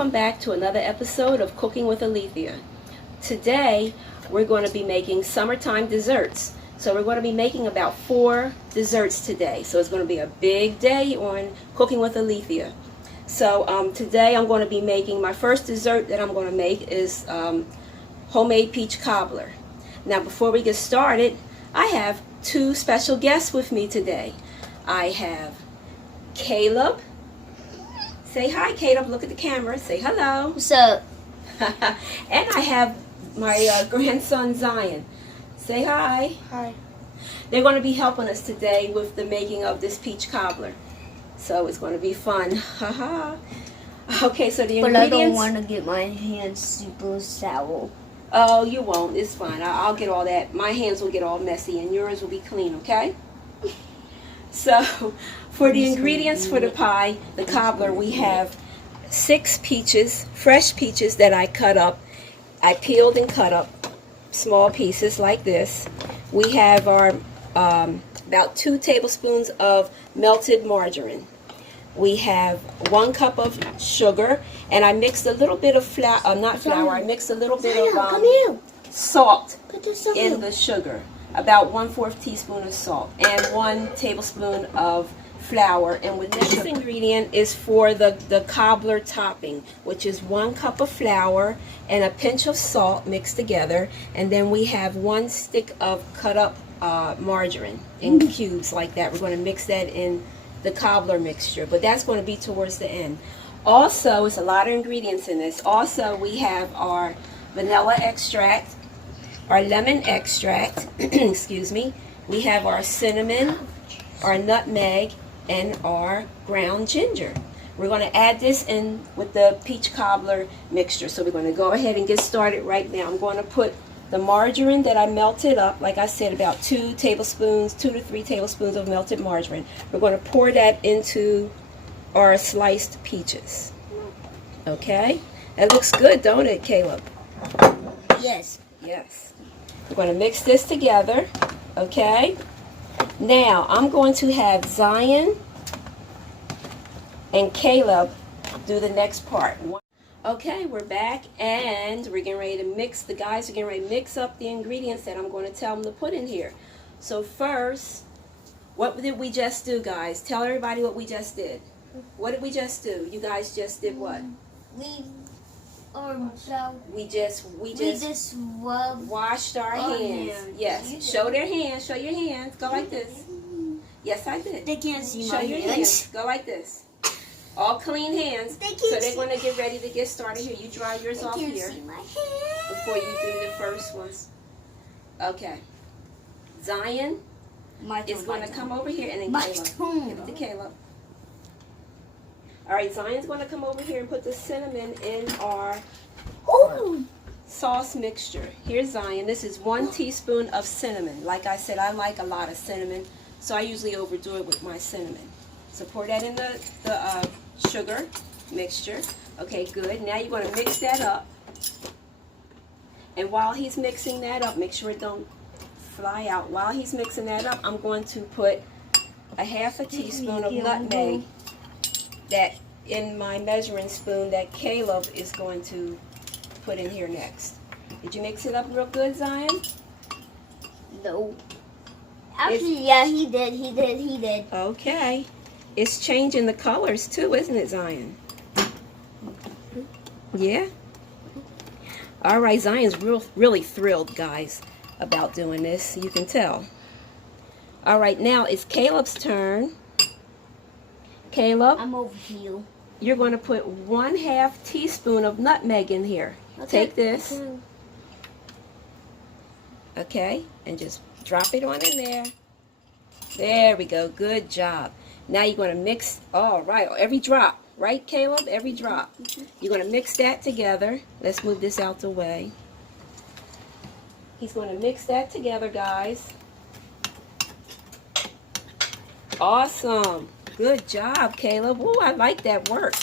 welcome back to another episode of Cooking with Alethea. Today we're going to be making summertime desserts. So we're going to be making about 4 desserts today. So it's going to be a big day on Cooking with Alethea. So today I'm going to be making, my first dessert that I'm going to make is homemade peach cobbler. Now before we get started, I have 2 special guests with me today. I have Caleb. Say hi, Caleb. Look at the camera. Say hello. What's up? And I have my grandson, Zion. Say hi. Hi. They're going to be helping us today with the making of this peach cobbler. So it's going to be fun. Haha. Okay, so the ingredients... But I don't want to get my hands super sour. Oh, you won't. It's fine. I'll get all that. My hands will get all messy and yours will be clean, okay? So, for the ingredients for the pie, the cobbler, we have 6 peaches, fresh peaches that I cut up. I peeled and cut up small pieces like this. We have our about 2 tablespoons of melted margarine. We have 1 cup of sugar, and I mixed a little bit of I mixed a little bit of salt in the sugar. About 1/4 teaspoon of salt and 1 tablespoon of flour. And with this ingredient is for the cobbler topping, which is 1 cup of flour and a pinch of salt mixed together. And then we have 1 stick of cut up margarine in cubes like that. We're going to mix that in the cobbler mixture, but that's going to be towards the end. Also, it's a lot of ingredients in this. Also, we have our vanilla extract, our lemon extract, excuse me. We have our cinnamon, our nutmeg, and our ground ginger. We're going to add this in with the peach cobbler mixture. So we're going to go ahead and get started right now. I'm going to put the margarine that I melted up, like I said, about 2 tablespoons, 2 to 3 tablespoons of melted margarine. We're going to pour that into our sliced peaches. Okay? That looks good, don't it, Caleb? Yes. Yes. We're going to mix this together, okay? Now, I'm going to have Zion and Caleb do the next part. Okay, we're back, and we're getting ready to mix. The guys are getting ready to mix up the ingredients that I'm going to tell them to put in here. So first, what did we just do, guys? Tell everybody what we just did. What did we just do? You guys just did what? We just washed our hands. Yes. Show their hands. Show your hands. Go like this. Yes, I did. They can't see Show my your hands. Go like this. All clean hands. So they're going to get ready to get started here. You dry yours off here before you do the first ones. Okay. Zion is going to come over here, and then Caleb. Give it to Caleb. All right, Zion's going to come over here and put the cinnamon in our sauce mixture. Here's Zion. This is 1 teaspoon of cinnamon. Like I said, I like a lot of cinnamon, so I usually overdo it with my cinnamon. So pour that in the sugar mixture. Okay, good. Now you're going to mix that up. And while he's mixing that up, make sure it don't fly out. While he's mixing that up, I'm going to put a 1/2 teaspoon of nutmeg that in my measuring spoon that Caleb is going to put in here next. Did you mix it up real good, Zion? No. Actually, yeah, he did. Okay. It's changing the colors too, isn't it, Zion? Yeah? All right, Zion's really thrilled, guys, about doing this. You can tell. All right, now it's Caleb's turn. Caleb, I'm over here. You're going to put 1/2 teaspoon of nutmeg in here. Okay. Take this. Okay, and just drop it on in there. There we go. Good job. Now you're going to mix, all right, every drop. Right, Caleb? Every drop. You're going to mix that together. Let's move this out the way. He's going to mix that together, guys. Awesome. Good job, Caleb. Oh, I like that work.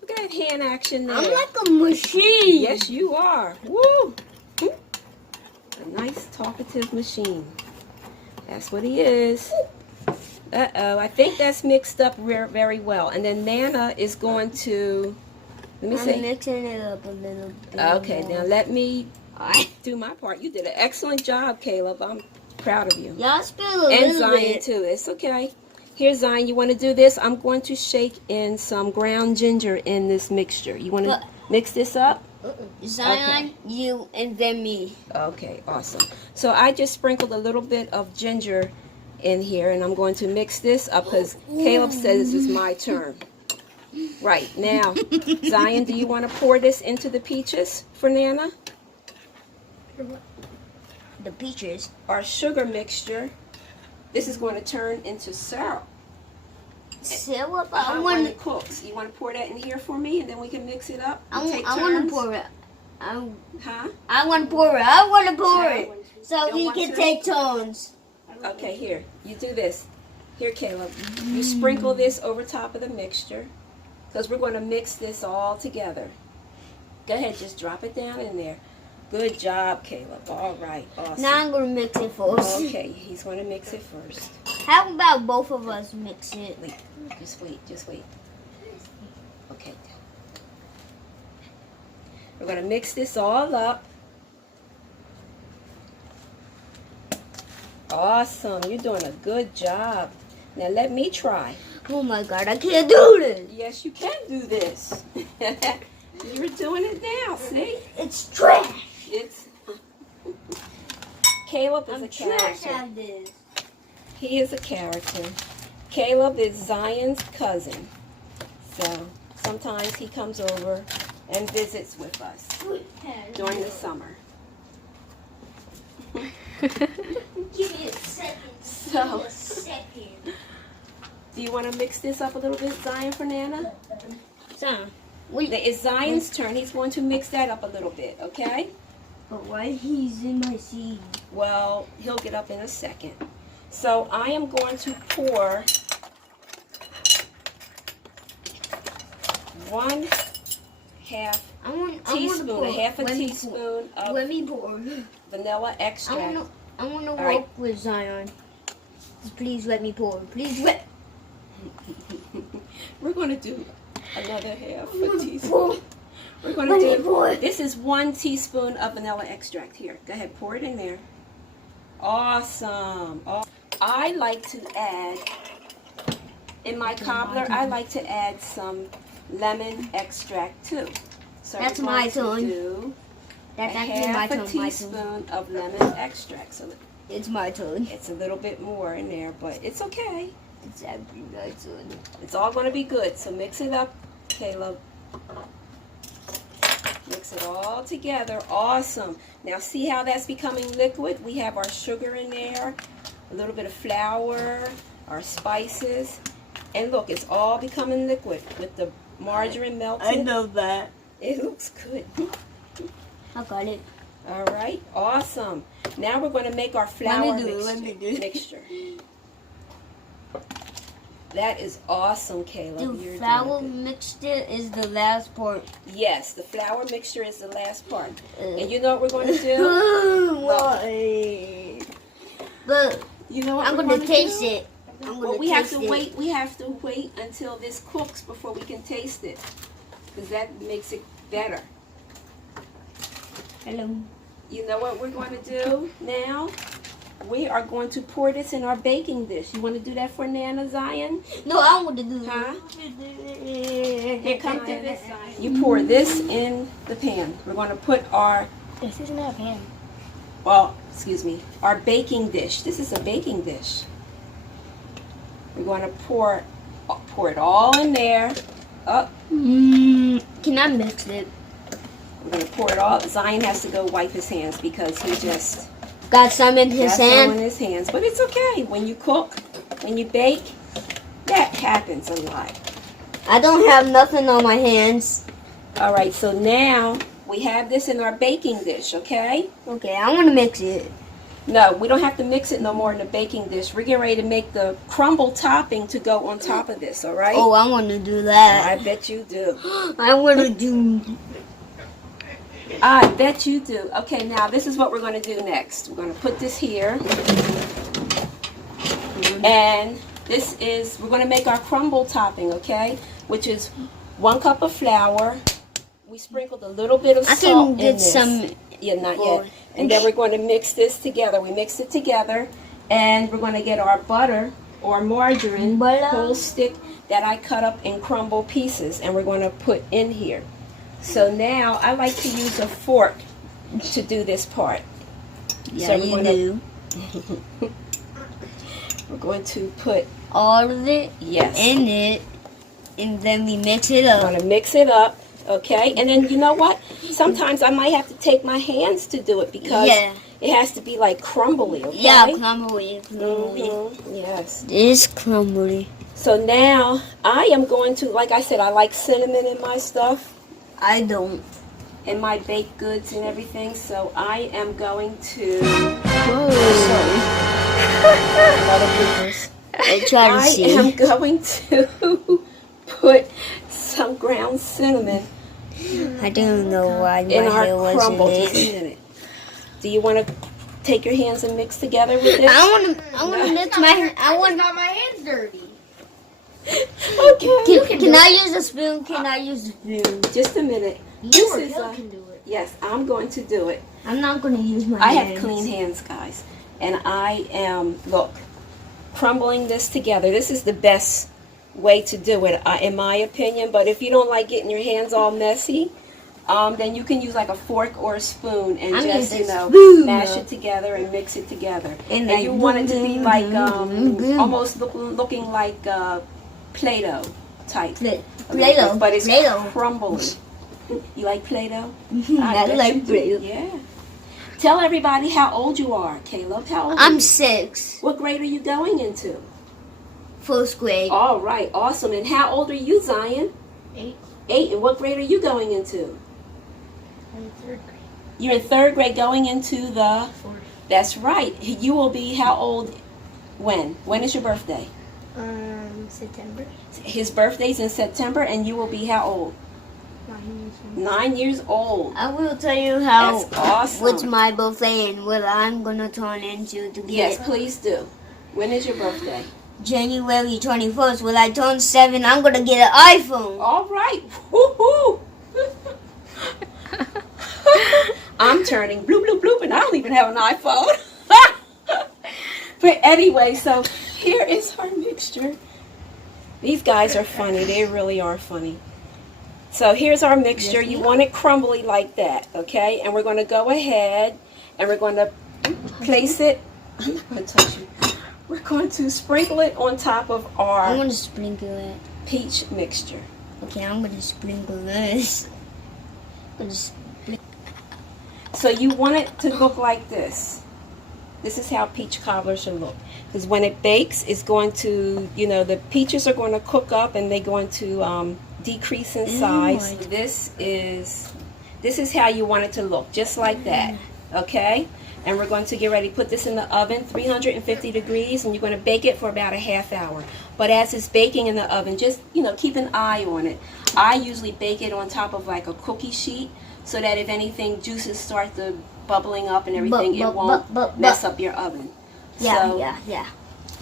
Look at that hand action there. I'm like a machine. Yes, you are. Woo! A nice talkative machine. That's what he is. Uh-oh, I think that's mixed up very well. And then Nana is going to Let me I'm see. mixing it up a little bit. Okay, now more. let me do my part. You did an excellent job, Caleb. I'm proud of you. Y'all spill a And little Zion bit. too. It's okay. Here, Zion, you want to do this? I'm going to shake in some ground ginger in this mixture. You want to But- mix this up? Zion, you, and then me. Okay, awesome. So I just sprinkled a little bit of ginger in here, and I'm going to mix this up because Caleb says this is my turn. Right, now, Zion, do you want to pour this into the peaches for Nana? The peaches. Our sugar mixture, this is going to turn into syrup. Syrup? I I want want it cooks. You want to pour that in here for me, and then we can mix it up? I and take want to turns? pour it. Huh? I want to pour it. I want to pour No. it. So Don't we want can to? take turns. Okay, here. You do this. Here, Caleb. You sprinkle this over top of the mixture because we're going to mix this all together. Go ahead, just drop it down in there. Good job, Caleb. All right, awesome. Now I'm going to mix it first. Okay, he's going to mix it first. How about both of us mix it? Wait, just wait. Okay. We're going to mix this all up. Awesome. You're doing a good job. Now let me try. Oh my God, I can't do this. Yes, you can do this. You're doing it now, see? It's trash. It's Caleb is I'm a trash character. at this. He is a character. Caleb is Zion's cousin. So sometimes he comes over and visits with us during the summer. Give me a second. So- Give me a second. Do you want to mix this up a little bit, Zion, for Nana? Son, It's Zion's turn. He's going to mix that up a little bit, okay? but why he's in my seat? Well, he'll get up in a second. So I am going to pour 1/2 teaspoon, a half a teaspoon of Let me pour. vanilla extract. I want to All work right. with Zion. Please let me pour. Please let. We're going to do another half a teaspoon. Pour. We're going Let to me do. pour. This is 1 teaspoon of vanilla extract. Here, go ahead, pour it in there. Awesome. I like to add in my cobbler. I like to add some lemon extract too. So That's we're my going to turn. do That's a actually my half turn. a My turn. teaspoon of lemon extract. So It's my turn. it's a little bit more in there, but it's okay. It's actually my turn. It's all going to be good. So mix it up, Caleb. Mix it all together. Awesome. Now see how that's becoming liquid? We have our sugar in there, a little bit of flour, our spices. And look, it's all becoming liquid with the margarine melted. that. It looks good. I got it. All right. Awesome. Now we're going to make our flour Let me do it. mixture. That is awesome, Caleb. The You're flour doing mixture is the last part. good. Yes, the flour mixture is the last part. And you know what we're going to do? Why? But You know what I'm we're gonna gonna taste do? it. I'm Well, gonna we have taste to it. wait. We have to wait until this cooks before we can taste it, because that makes it better. Hello. You know what we're going to do now? We are going to pour this in our baking dish. You want to do that for Nana, Zion? No, I want to do Huh? it. Here, come to this side. You pour this in the pan. We're going to put our, This isn't a pan. well, excuse me, our baking dish. This is a baking dish. We're going to pour it all in there. Up. Can I mix it? We're going to pour it all. Zion has to go wipe his hands because he just Got some in his got some in hand. his hands. But it's okay. When you cook, when you bake, that happens a lot. I don't have nothing on my hands. All right, so now we have this in our baking dish, okay? Okay, I want to mix it. No, we don't have to mix it no more in the baking dish. We're getting ready to make the crumble topping to go on top of this, all right? Oh, I want to do I that. bet you do. I want to do. I bet you do. Okay, now this is what we're going to do next. We're going to put this here. And this is, we're going to make our crumble topping, okay? Which is 1 cup of flour, we sprinkled a little bit of I salt can in get this. some. Yeah, not more. yet. And then we're going to mix this together. We mix it together, and we're going to get our butter or margarine, Butter. whole stick that I cut up in crumble pieces, and we're going to put in here. So now I like to use a fork to do this part. Yeah, So you do. We're going to put All of it yes. in it, and then we mix it I'm up. going to mix it up, okay? And then you know what? Sometimes I might have to take my hands to do it because it has to be like crumbly, okay? Yeah, crumbly. Yes. It is crumbly. So now I am going to, like I said, I like cinnamon in my stuff, I don't. in my baked goods and everything. So I am going to. Whoa. A lot of bloopers. I try to I see. am going to put some ground cinnamon I don't know why my in our hair wasn't crumble. Just a it. minute. Do you want to take your hands and mix together with this? I want to mix my. I want. got my hands dirty. Okay. Can I use a spoon? Can I use a spoon? Just a minute. You This or is Bill a- can do it. Yes, I'm going to do it. I'm not going to use my I hands. have clean hands, guys. And I am, look, crumbling this together. This is the best way to do it, in my opinion. But if you don't like getting your hands all messy, then you can use like a fork or a spoon and I'm just, using you know, spoon. mash it together and mix it together. And And like you want it to be like almost boom. looking like Play-Doh type. Play-Doh. But it's Play-Doh. crumbling. You like Play-Doh? I bet like you do. Play-Doh. Yeah. Tell everybody how old you are, Caleb. How old are I'm you? 6. What grade are you going into? First grade. All right, awesome. And how old are you, Zion? 8. 8. And what grade are you going into? I'm in 3rd grade. You're in 3rd grade going into the... 4th. That's right. You will be how old when? When is your birthday? September. His birthday's in September, and you will be how old? 9 years old. I will tell you how. That's awesome. What's my birthday and what I'm gonna turn into to get Yes, please do. When is your birthday? January 21st. When I turn 7, I'm gonna get an iPhone. All right. Woo-hoo. I'm turning bloop, bloop, bloop, and I don't even have an iPhone. But anyway, so here is our mixture. These guys are funny. They really are funny. So here's our mixture. You want it crumbly like that, okay? And we're going to go ahead and we're going to place it. I'm not going to touch you. We're going to sprinkle it on top of I'm our gonna sprinkle it. peach mixture. Okay, I'm gonna sprinkle this. So you want it to look like this. This is how peach cobbler should look. Because when it bakes, it's going to, you know, the peaches are going to cook up and they're going to decrease in size. This is how you want it to look, just like that. Okay? And we're going to get ready to put this in the oven, 350 degrees, and you're going to bake it for about a half hour. But as it's baking in the oven, just, you know, keep an eye on it. I usually bake it on top of like a cookie sheet so that if anything, juices start to bubbling up and everything, it won't mess up your oven. Yeah, So, yeah.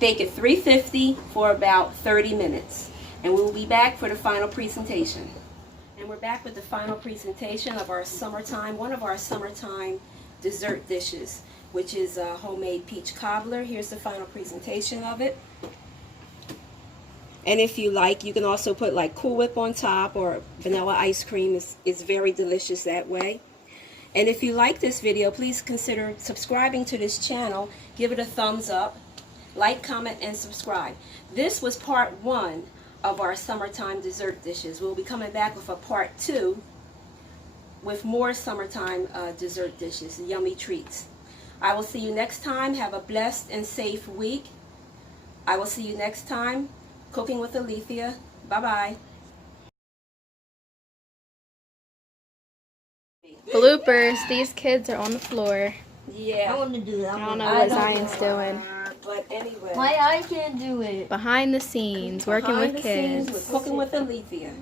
bake it 350 for about 30 minutes. And we will be back for the final presentation. And we're back with the final presentation of our summertime, one of our summertime dessert dishes, which is a homemade peach cobbler. Here's the final presentation of it. And if you like, you can also put like Cool Whip on top, or vanilla ice cream is very delicious that way. And if you like this video, please consider subscribing to this channel. Give it a thumbs up, like, comment, and subscribe. This was part 1 of our summertime dessert dishes. We'll be coming back with a part 2 with more summertime dessert dishes, yummy treats. I will see you next time. Have a blessed and safe week. I will see you next time. Cooking with Alethea. Bye-bye. Bloopers. These kids are on the floor. I Yeah, want to do that. I don't know I what don't Zion's know. doing. but anyway. My eye can't do it. Behind the scenes, working Behind with the scenes kids. with Cooking with Alethea.